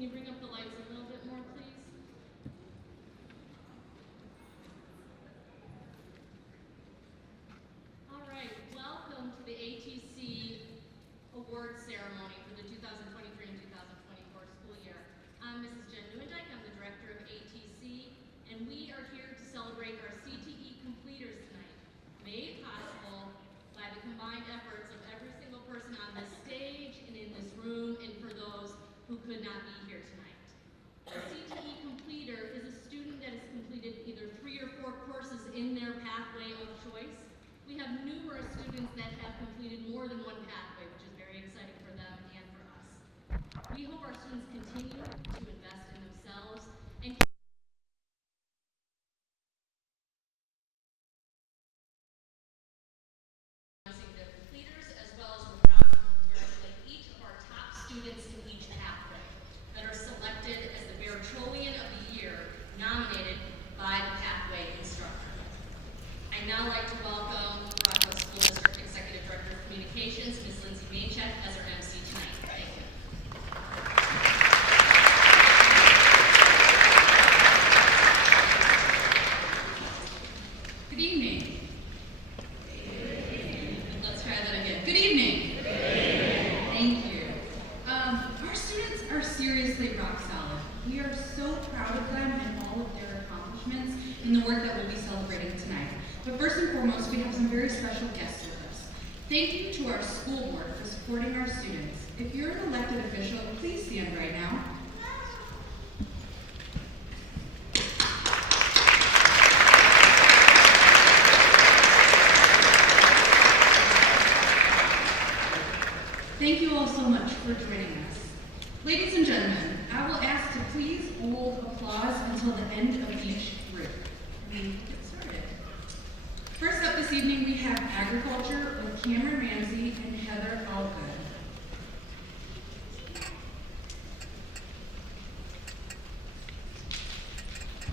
Can you bring up the lights a little bit more, please? All right, welcome to the ATC Awards Ceremony for the 2023 and 2024 school year. I'm Mrs. Jen Newendike, I'm the director of ATC, and we are here to celebrate our CTE completers tonight, made possible by the combined efforts of every single person on this stage and in this room, and for those who could not be here tonight. A CTE completer is a student that has completed either 3 or 4 courses in their pathway of choice. We have numerous students that have completed more than one pathway, which is very exciting for them and for us. We hope our students continue to invest in themselves and their completers, as well as we're proud to congratulate each of our top students in each pathway that are selected as the Baratolian of the Year, nominated by the pathway instructor. I'd now like to welcome Rockwell School District Executive Director of Communications, Ms. Lindsay Maincheck, as our MC tonight. Thank you. Good evening. Let's try that again. Good evening. Thank you. Our students are seriously rock solid. We are so proud of them and all of their accomplishments in the work that we'll be celebrating tonight. But first and foremost, we have some very special guests with us. Thank you to our school board for supporting our students. If you're an elected official, please stand right now. Thank you all so much for joining us. Ladies and gentlemen, I will ask to please hold applause until the end of each group. And we get started. First up this evening, we have Agriculture with Cameron Ramsey and Heather Allgood.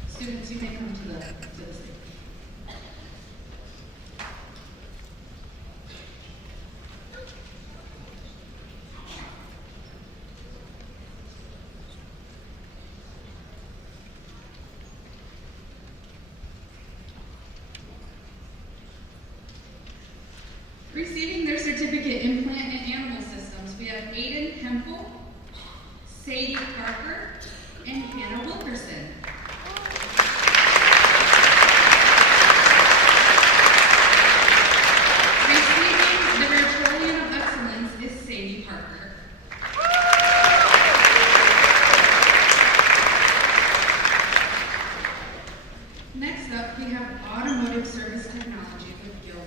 Students, you may come to the stage. Receiving their certificate in Plant and Animal Systems, we have Aiden Hempel, Sadie Parker, and Hannah Wilkerson. Receiving the Baratolian of Excellence is Sadie Parker. Next up, we have Automotive Service Technology with Gilwell.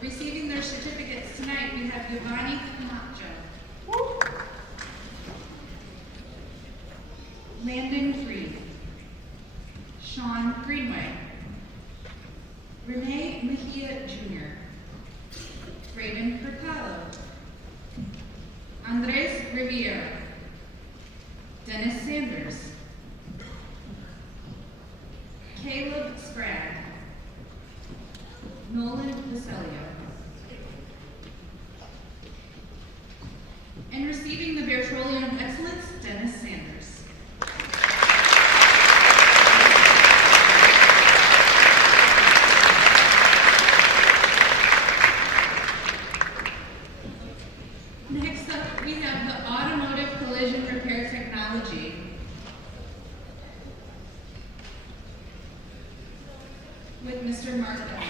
Receiving their certificates tonight, we have Giovanni Camacho, Landon Freed, Sean Greenway, Renee Mejia Jr., Raymond Mercado, Andres Riviera, Dennis Sanders, Caleb Sprague, Nolan Vaselio. And receiving the Baratolian of Excellence, Dennis Sanders. Next up, we have the Automotive Collision Repair Technology with Mr. Mark Bellinger.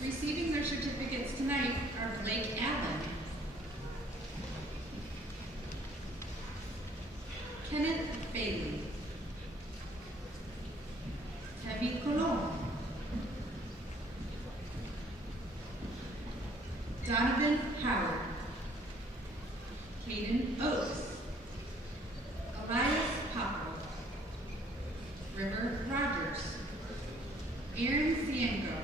Receiving their certificates tonight are Blake Allen, Kenneth Bailey, Tevi Colon, Donovan Howard, Caden Oates, Elias Popple, River Rogers, Aaron Ciengo,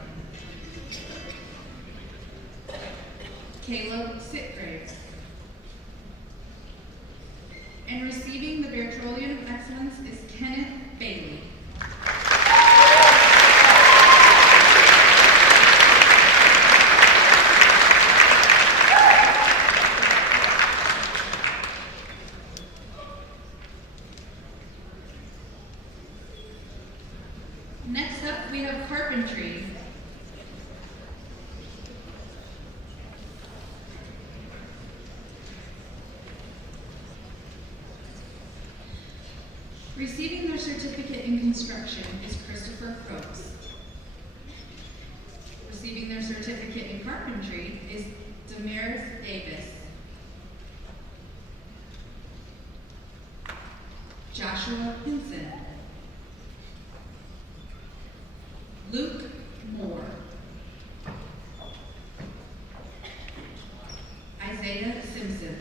Caleb Sitgrave. And receiving the Bertrollian of Excellence is Kenneth Bailey. Next up, we have carpentry. Receiving their certificate in construction is Christopher Crooks. Receiving their certificate in carpentry is Damaris Davis. Joshua Pinson. Luke Moore. Isaiah Simpson.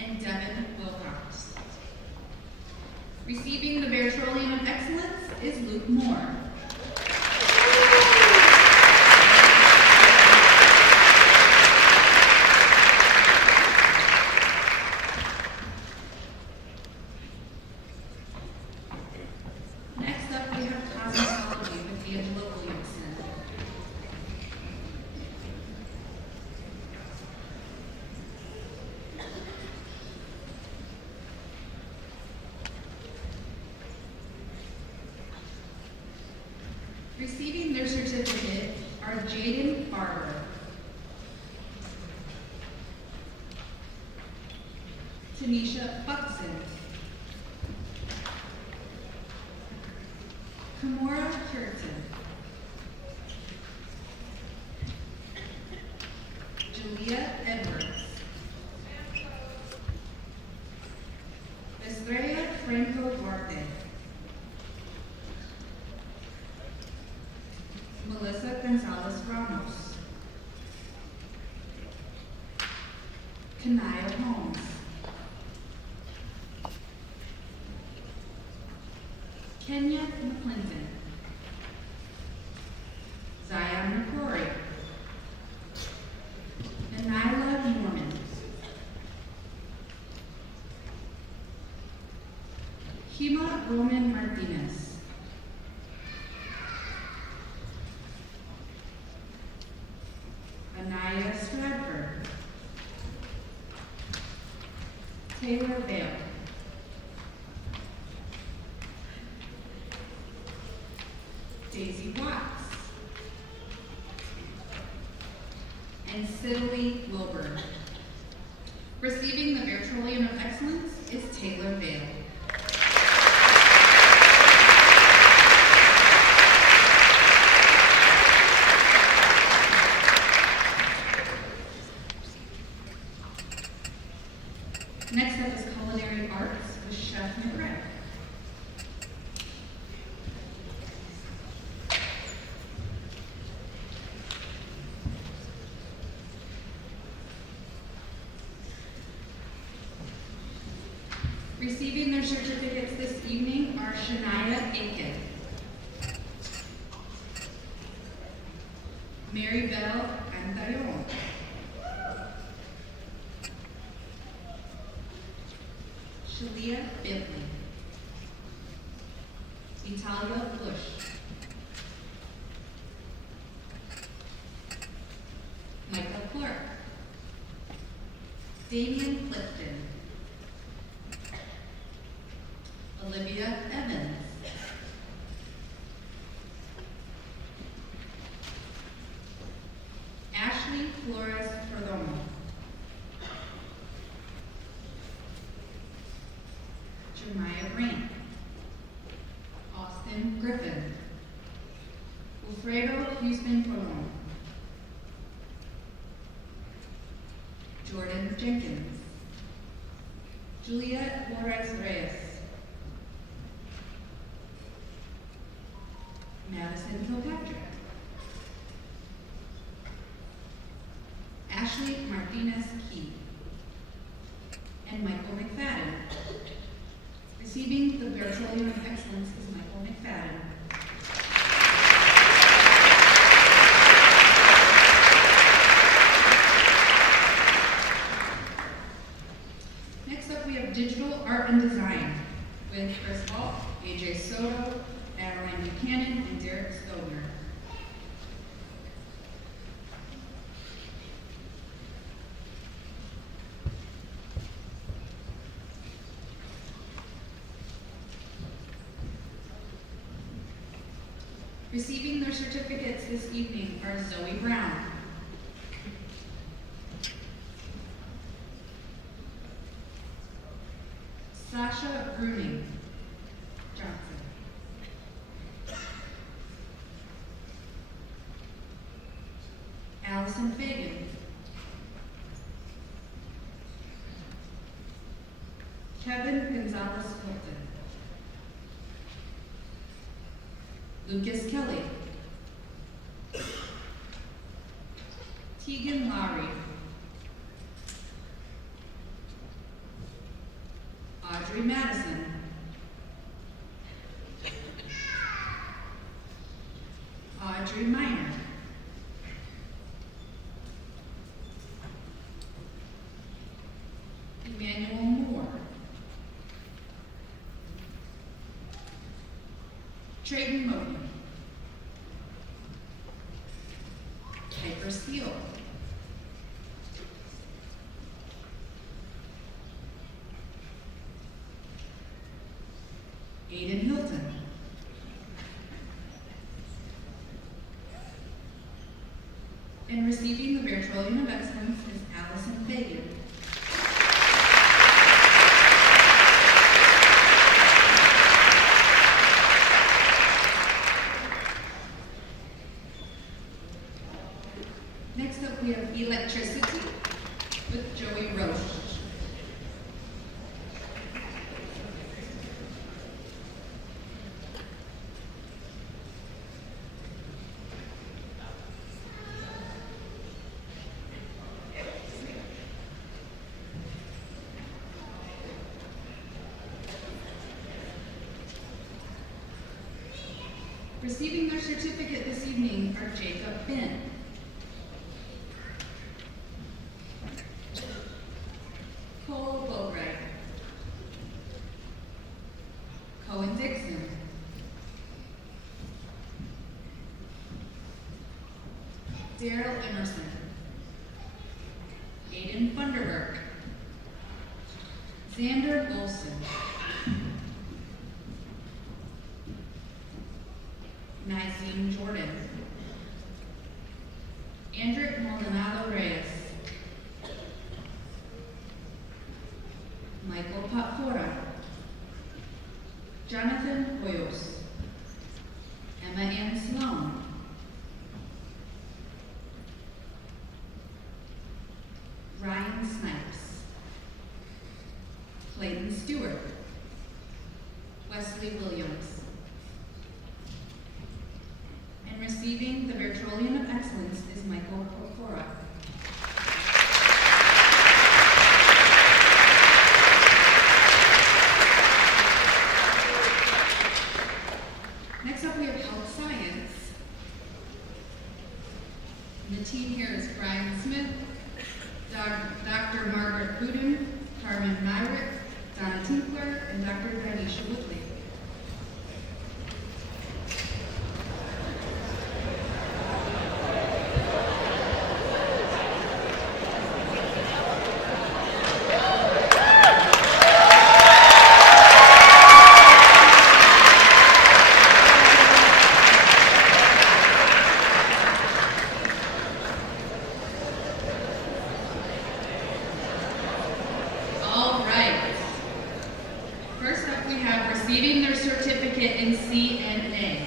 And Devin Wilcox. Receiving the Bertrollian of Excellence is Luke Moore. Next up, we have cosmetology with Angela Williamson. Receiving their certificate are Jaden Barber, Tanisha Buxton, Kimora Curtin, Julia Edwards, Estrella Franco Duarte, Melissa Gonzalez Ramos, Kanaya Holmes, Kenya McClinton, Zion McCrory, Anila Norman, Hima Roman Martinez, Anaya Stradford, Taylor Vale, Daisy Watts, and Sidley Wilbur. Receiving the Bertrollian of Excellence is Taylor Vale. Next up is Culinary Arts with Chef McGregor. Receiving their certificates this evening are Shania Aiken, Mary Bell Antayon, Shalia Bentley, Italia Bush, Michael Clark, Damian Clifton, Olivia Evans, Ashley Flores Perdomo, Jeremiah Grant, Austin Griffin, Wilfredo Houston Colon, Jordan Jenkins, Juliet Flores Reyes, Madison Kilpatrick, Ashley Martinez Key, and Michael McFadden. Receiving the Bertrollian of Excellence is Michael McFadden. Receiving their certificates this evening are Zoe Brown, Sasha Bruning Johnson, Allison Fagan, Kevin Gonzalez Hilton, Lucas Kelly, Tegan Lowry, Audrey Madison, Audrey Miner, Emmanuel Moore, Trayton Modi, Piper Steele, Aiden Hilton, and receiving the Virtualian of Excellence is Allison Fagan. Next up, we have Electricity with Joey Roche. Receiving their certificate this evening are Jacob Finn, Cole Boatwright, Cohen Dixon, Daryl Emerson, Aiden Funderburk, Xander Golson, Nazim Jordan, Andrick Maldonado Reyes, Michael Patfora, Jonathan Hoyos, Emma Ann Sloan, Ryan Snipes, Clayton Stewart, Wesley Williams, and receiving the Virtualian of Excellence is Michael Patfora. Next up, we have Health Science. And the team here is Brian Smith, Dr. Margaret Budin, Carmen Myrick, Donna Tinkler, and Dr. Danisha Whitley. All right. First up, we have receiving their certificate in CNA.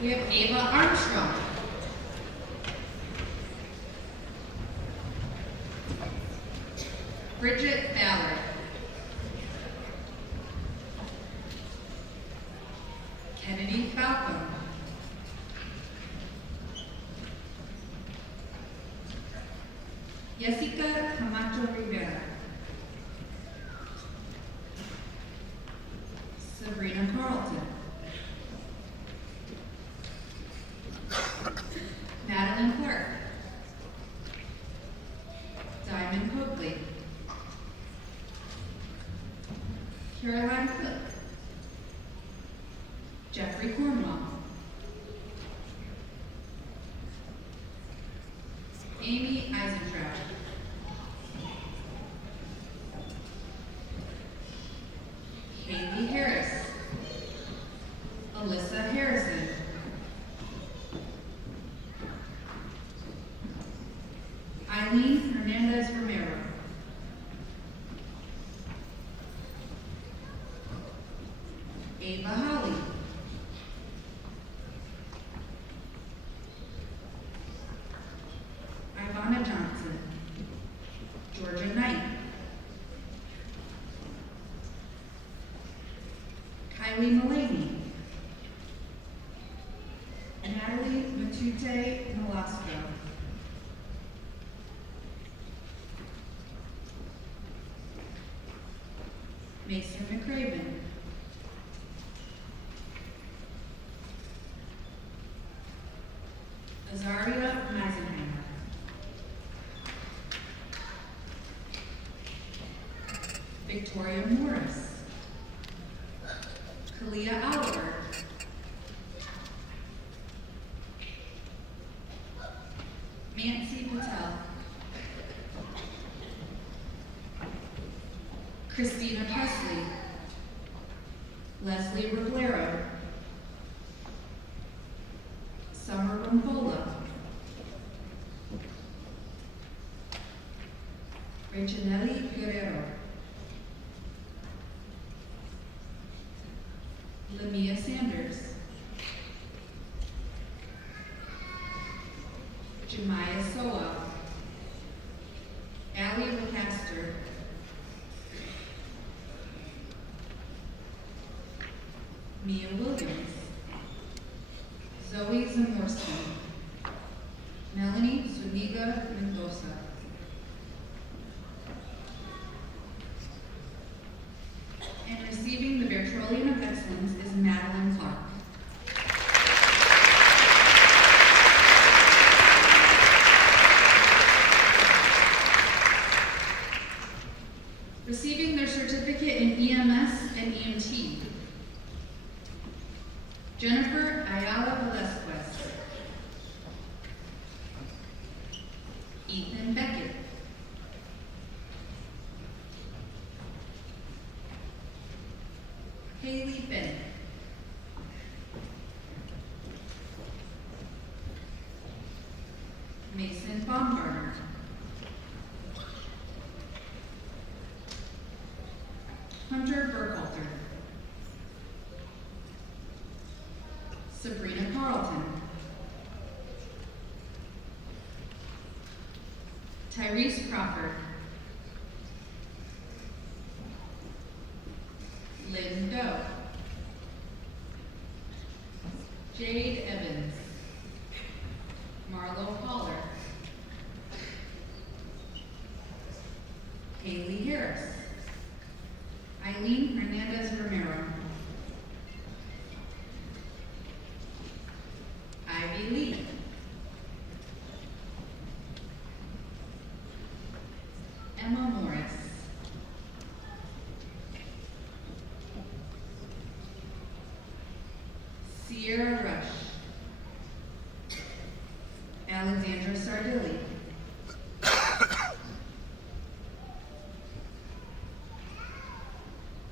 We have Ava Armstrong, Bridget Ballard, Kennedy Falcon, Jessica Camacho Rivera, Sabrina Carlton, Madeline Clark, Diamond Coakley, Caroline Cook, Jeffrey Cornwall, Amy Eisentraut. Haley Harris. Alyssa Harrison. Eileen Hernandez Romero. Ava Holly. Ivana Johnson. Georgia Knight. Kylie Mulaney. Natalie Matute Nolasco. Mason McCraven. Azaria Meisenheimer. Victoria Morris. Kalia Oliver. Nancy Patel. Christina Presley. Leslie Roblero. Summer Rampola. Rachanelli Guerrero. Lamia Sanders. Jemiah Soa. Allie Lancaster. Mia Williams. Zoe Zamorsky. Melanie Zuniga Mendoza. And receiving the Victorian of Excellence is Madeline Clark. Receiving their certificate in EMS and EMT, Jennifer Ayala Velasquez. Ethan Beckett. Haley Bennett. Mason Baumgartner. Hunter Burkhalter. Sabrina Carlton. Tyrese Crawford. Lynn Doe. Jade Evans. Marlo Haller. Haley Harris. Eileen Hernandez Romero. Ivy Lee. Emma Morris. Sierra Rush. Alexandra Sardilli.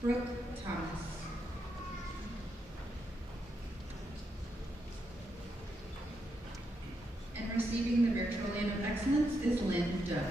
Brooke Thomas. And receiving the Victorian of Excellence is Lynn Doe.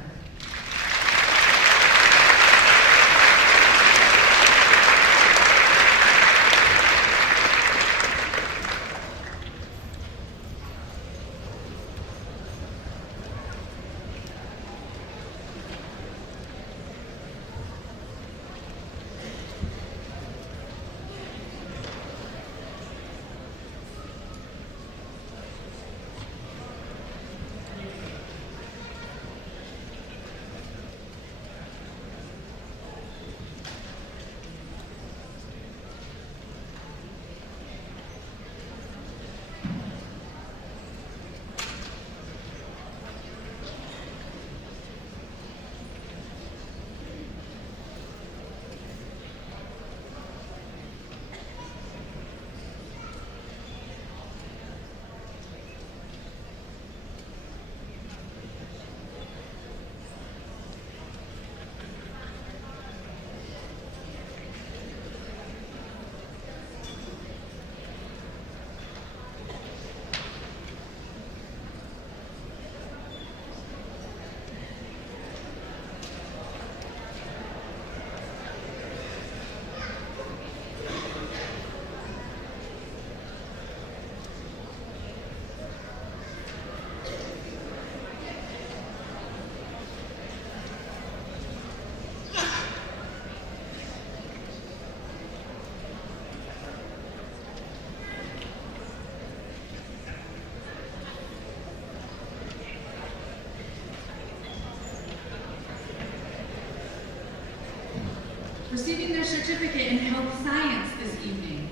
Receiving their certificate in health science this evening,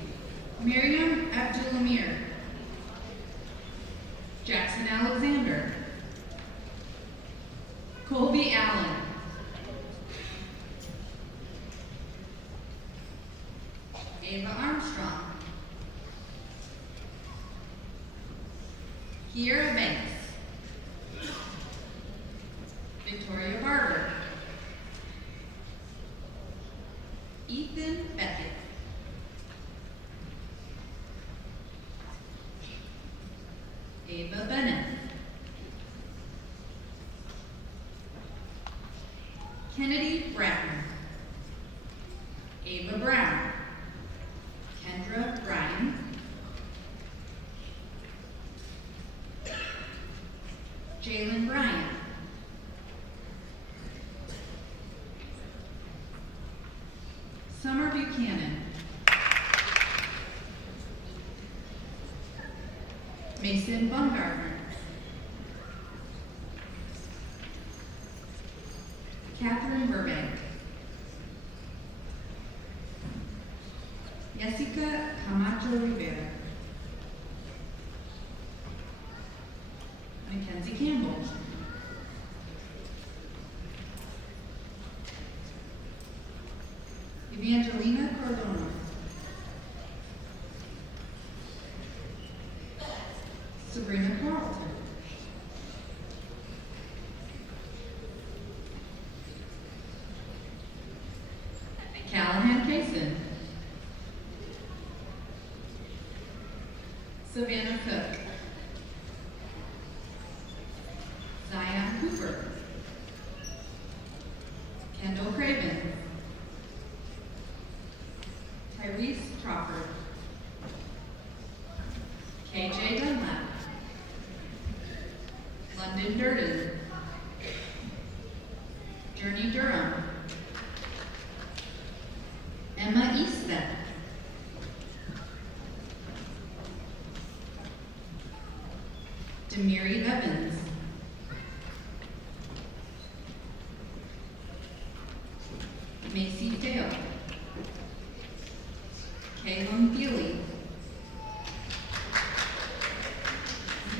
Miriam Abdulamir, Jackson Alexander, Colby Allen, Ava Armstrong, Kiera Banks, Victoria Barber, Ethan Beckett, Ava Bennett, Kennedy Bratton, Ava Brown, Kendra Bryan, Jalen Bryant, Summer Buchanan, Mason Baumgartner, Catherine Burbank, Jessica Camacho Rivera, Mackenzie Campbell, Evangelina Cardona, Sabrina Carlton, Callahan Kaysen, Savannah Cook, Zion Cooper, Kendall Craven, Tyrese Crawford, KJ Dunlap, London Durden, Journey Durham, Emma Easton, Demiri Evans, Macy Dale, Caleb Feely,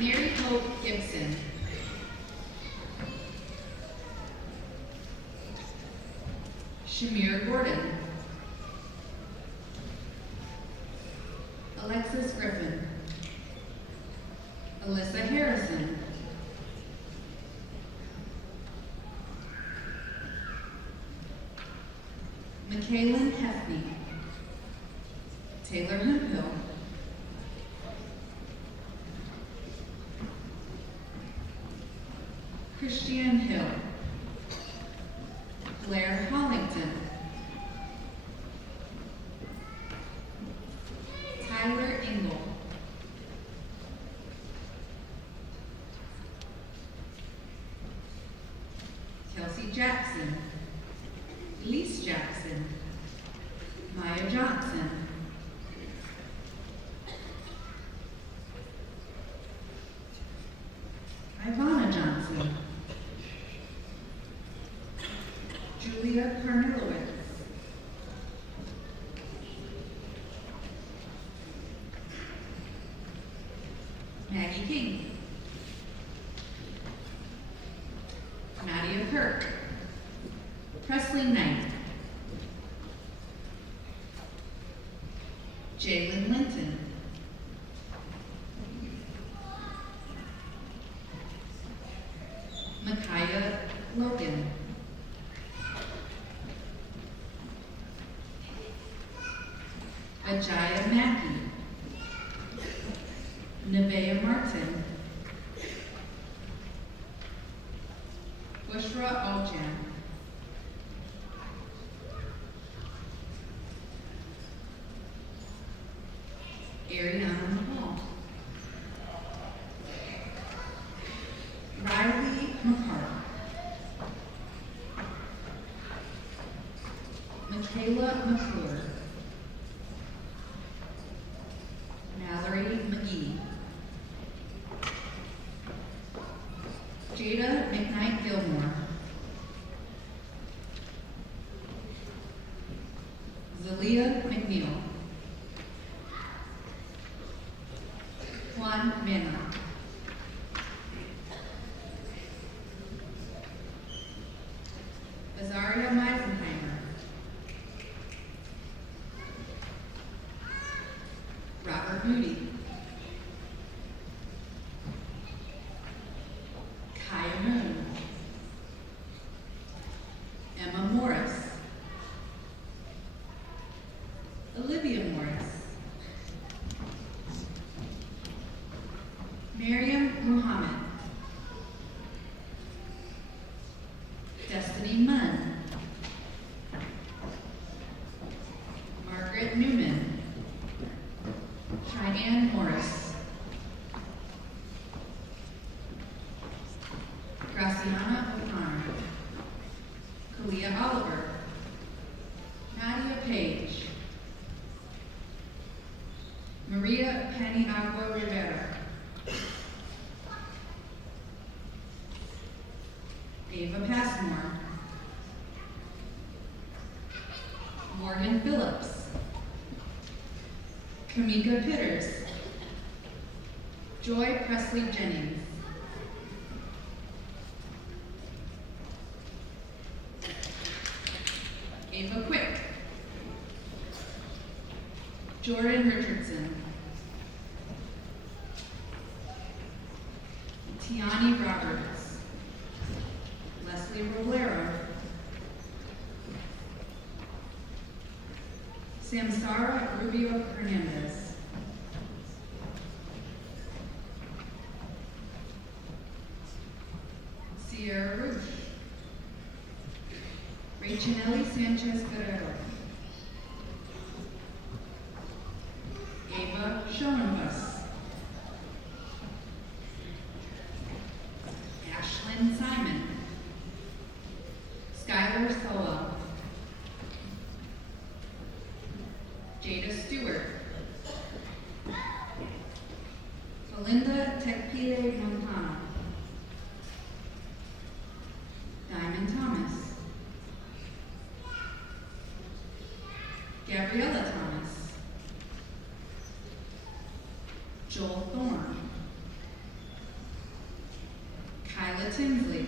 Mary Hope Gibson, Shamir Gordon, Alexis Griffin, Alyssa Harrison, Michaelin Hefney, Taylor Hemphill, Christian Hill, Blair Hollington, Tyler Engel, Kelsey Jackson, Elise Jackson, Maya Johnson, Ivana Johnson, Julia Karnilowicz, Maggie King, Nadia Kirk, Presley Knight, Jalen Linton, Micaiah Logan, Ajaya Mackey, Nevaeh Martin, Bushra Aljan, Ariana Hall, Riley McCart, Michaela McClure, Mallory McGee, Jada McKnight Gilmore, Destiny Munn, Margaret Newman, Tynan Morris, Graciana O'Connor, Kalia Oliver, Nadia Page, Maria Paniagua Rivera, Ava Passmore, Morgan Phillips, Kamika Pitters, Joy Presley Jennings, Ava Quick, Jordan Richardson, Tiani Roberts, Leslie Roblero, Samsara Rubio Hernandez, Sierra Ruth, Rachanelli Sanchez Guerrero, Ava Schoenfuss, Ashlyn Simon, Skylar Sowell, Jada Stewart, Belinda Tecpile Montana, Diamond Thomas, Gabriella Thomas, Joel Thorne, Kyla Tinsley,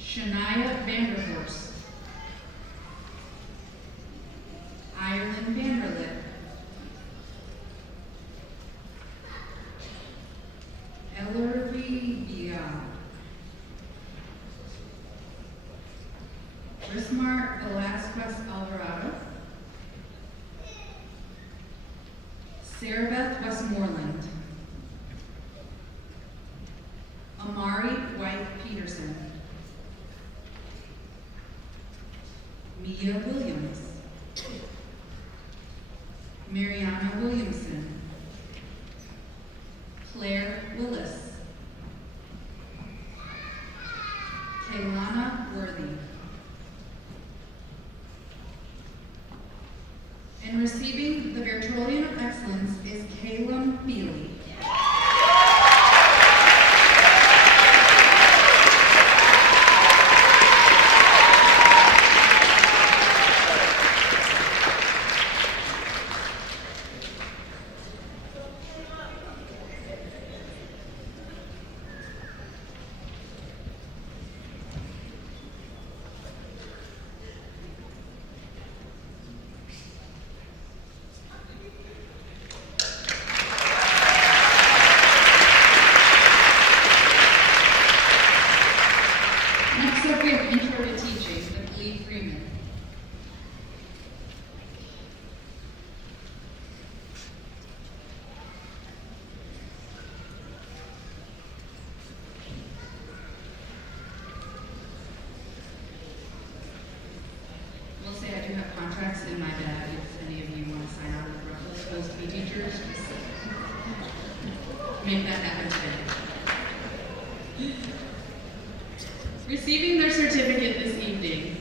Shania Vanderhorst, Ireland Vanderlip, Ellerby Bial, Rismar Velasquez Alvarado, Sarah Beth Westmoreland, Amari White Peterson, Mia Williams, Mariana Williamson, Claire Willis, Kaylana Worthy. And receiving the Virtualian of Excellence is Calum Bealey. Next up, we have Intro to Teaching with Lee Freeman. We'll say I do have contracts in my bag if any of you want to sign out of the roughly supposed to be teachers. Just make that happen today. Receiving their certificate this evening,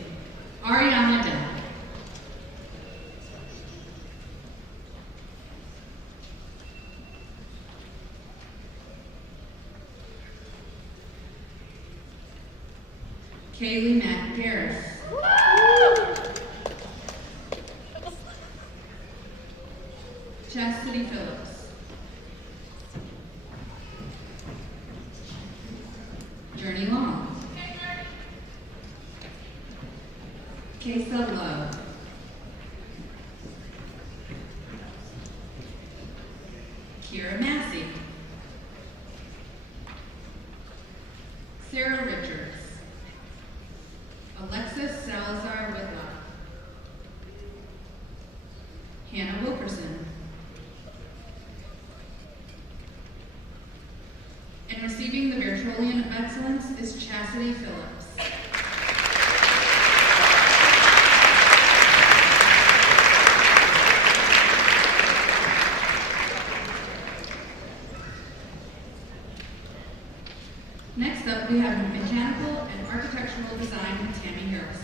Ariana Dell. Kaylee Matt Garris. Chastity Phillips. Journey Long. Kesa Love. Kira Massey. Sarah Richards. Alexis Salazar Whitlock. Hannah Wilkerson. And receiving the Virtualian of Excellence is Chastity Phillips. Next up, we have Mechanical and Architectural Design with Tammy Harrison.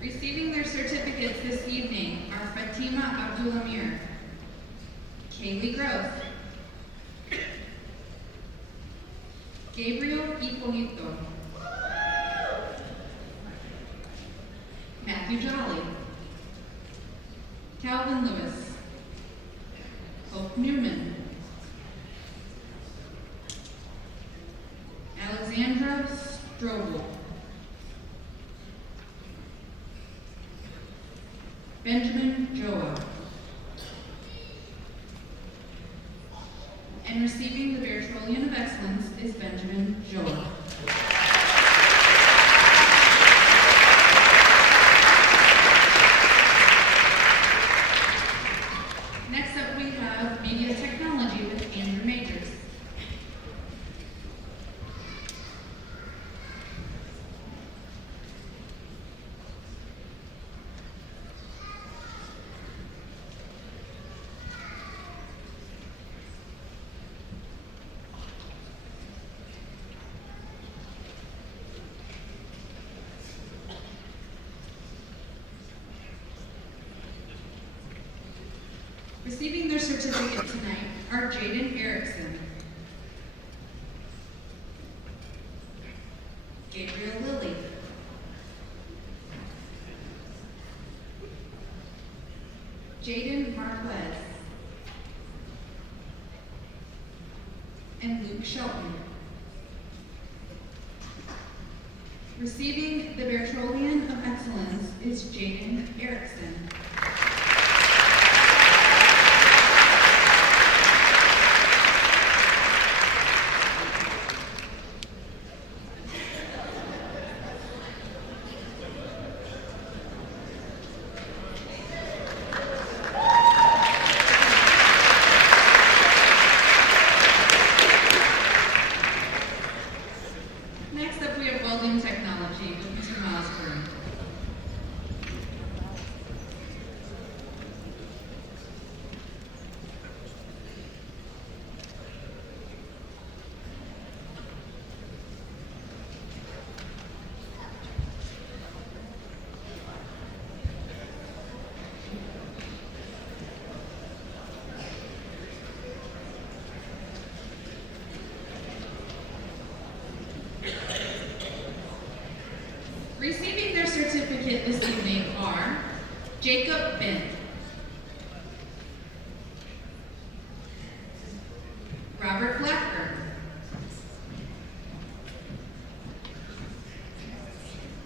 Receiving their certificates this evening are Fatima Abdulamir, Kaylee Gross, Gabriel Hipolito, Matthew Jolly, Calvin Lewis, Hope Newman, Alexandra Strobel, Benjamin Joa. And receiving the Virtualian of Excellence is Benjamin Joa. Next up we have Media Technology with Andrew Majors. Receiving their certificate tonight are Jaden Erickson, Gabriel Lilly, Jaden Marquez, and Luke Shelton. Receiving the Virtualian of Excellence is Jaden Erickson. Next up, we have Welding Technology with Mr. Osborne. Receiving their certificate this evening are Jacob Bent, Robert Blackburn,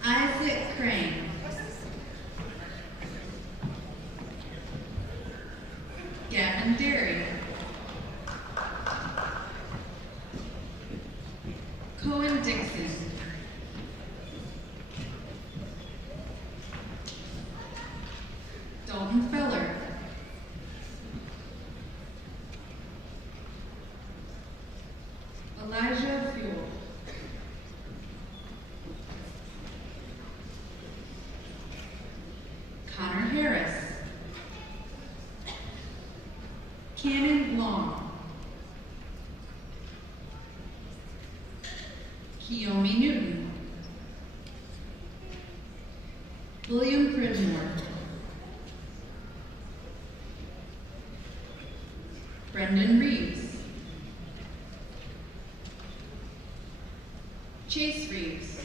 Isaac Crane, Gavin Derry, Cohen Dixon, Dalton Feller, Elijah Fuel, Connor Harris, Cannon Long, Kiyomi Newton, William Pridmore, Brendan Reeves, Chase Reeves,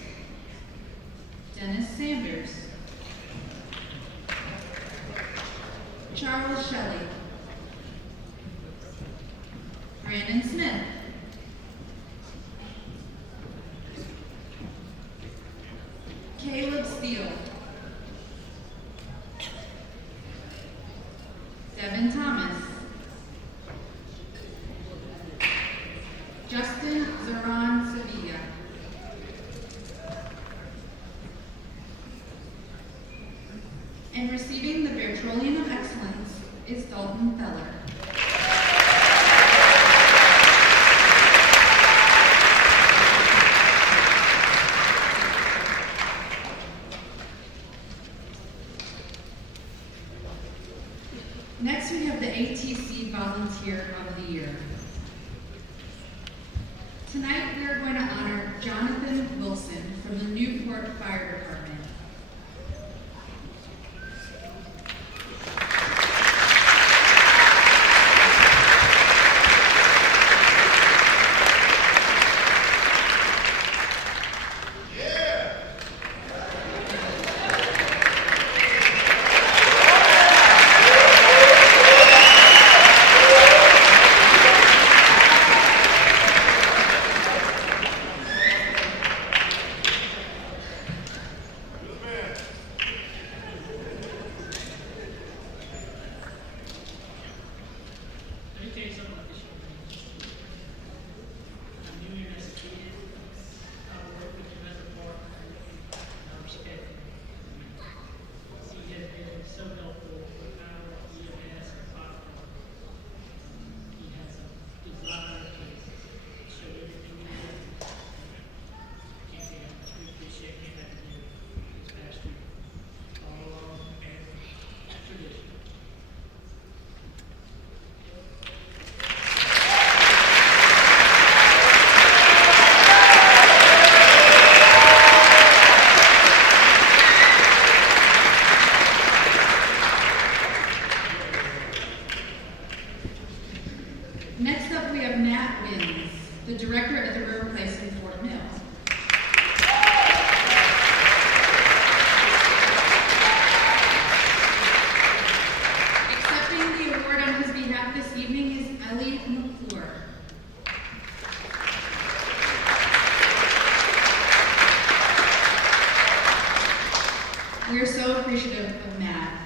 Dennis Sanders, Charles Shelley, Brandon Smith, Caleb Steele, Devin Thomas. Justin Zeron Sevilla. And receiving the Bertrollian of Excellence is Dalton Feller. Next, we have the ATC Volunteer of the Year. Tonight, we are going to honor Jonathan Wilson from the Newport Fire Department. Next up, we have Matt Wins, the director at the River Place in Fort Mill. Accepting the award on his behalf this evening is Ellie McClure. We are so appreciative of Matt.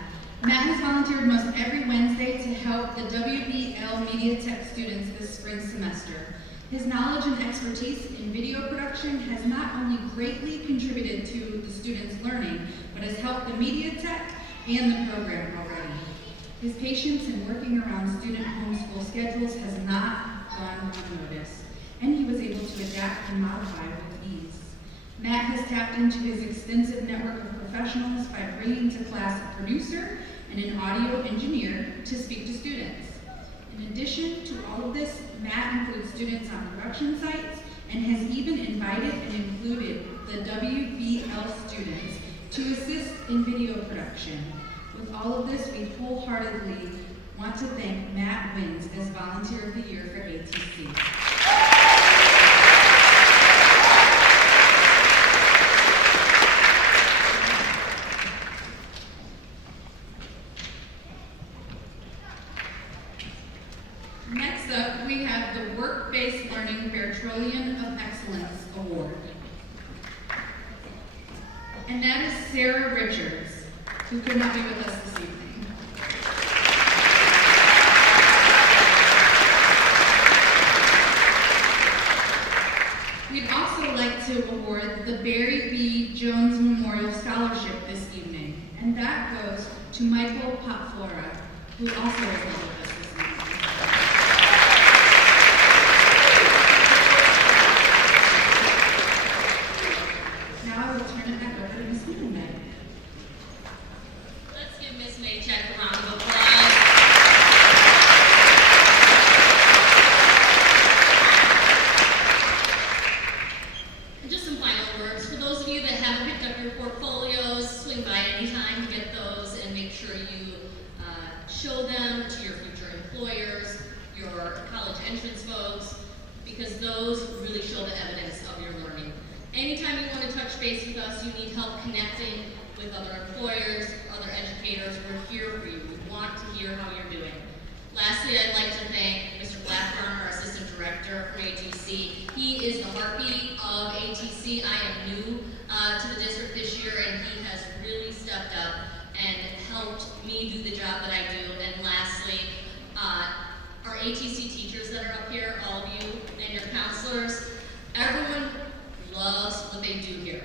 Matt has volunteered most every Wednesday to help the WBL Media Tech students this spring semester. His knowledge and expertise in video production has not only greatly contributed to the students' learning, but has helped the Media Tech and the program already. His patience in working around student homeschool schedules has not gone unnoticed, and he was able to adapt and modify with ease. Matt has tapped into his extensive network of professionals by bringing to class a producer and an audio engineer to speak to students. In addition to all of this, Matt includes students on production sites and has even invited and included the WBL students to assist in video production. With all of this, we wholeheartedly want to thank Matt Wins as Volunteer of the Year for ATC. Next up, we have the Work-Based Learning Bertrollian of Excellence Award. And that is Sarah Richards, who could not be with us this evening. We'd also like to award the Barry B. Jones Memorial Scholarship this evening, and that goes to Michael Potflora, who also is not with us this evening. Now I will turn it back over to Ms. May. Let's give Ms. Maycheck a round of applause. And just some final words. For those of you that haven't picked up your portfolios, swing by anytime to get those and make sure you show them to your future employers, your college entrance folks, because those really show the evidence of your learning. Anytime you want to touch base with us, you need help connecting with other employers, other educators, we're here for you. We want to hear how you're doing. Lastly, I'd like to thank Mr. Blackburn, our Assistant Director for ATC. He is the heartbeat of ATC. I am new to the district this year, and he has really stepped up and helped me do the job that I do. And lastly, ATC teachers that are up here, all of you and your counselors, everyone loves what they do here.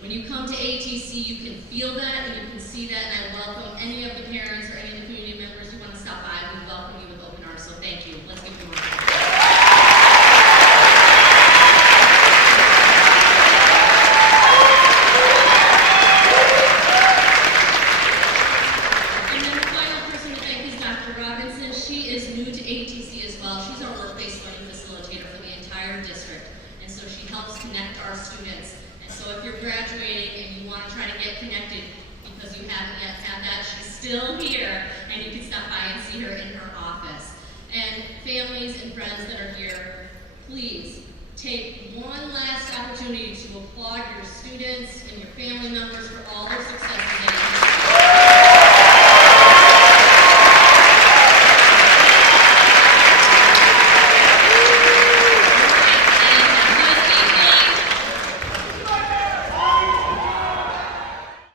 When you come to ATC, you can feel that and you can see that, and I welcome any of the parents or any of the community members who want to stop by. We welcome you with open arms, so thank you. Let's give them a round. And then the final person to thank is Dr. Robinson. She is new to ATC as well. She's our work-based learning facilitator for the entire district, and so she helps connect our students. So if you're graduating and you want to try to get connected because you haven't yet had that, she's still here, and you can stop by and see her in her office. And families and friends that are here, please take one last opportunity to applaud your students and your family members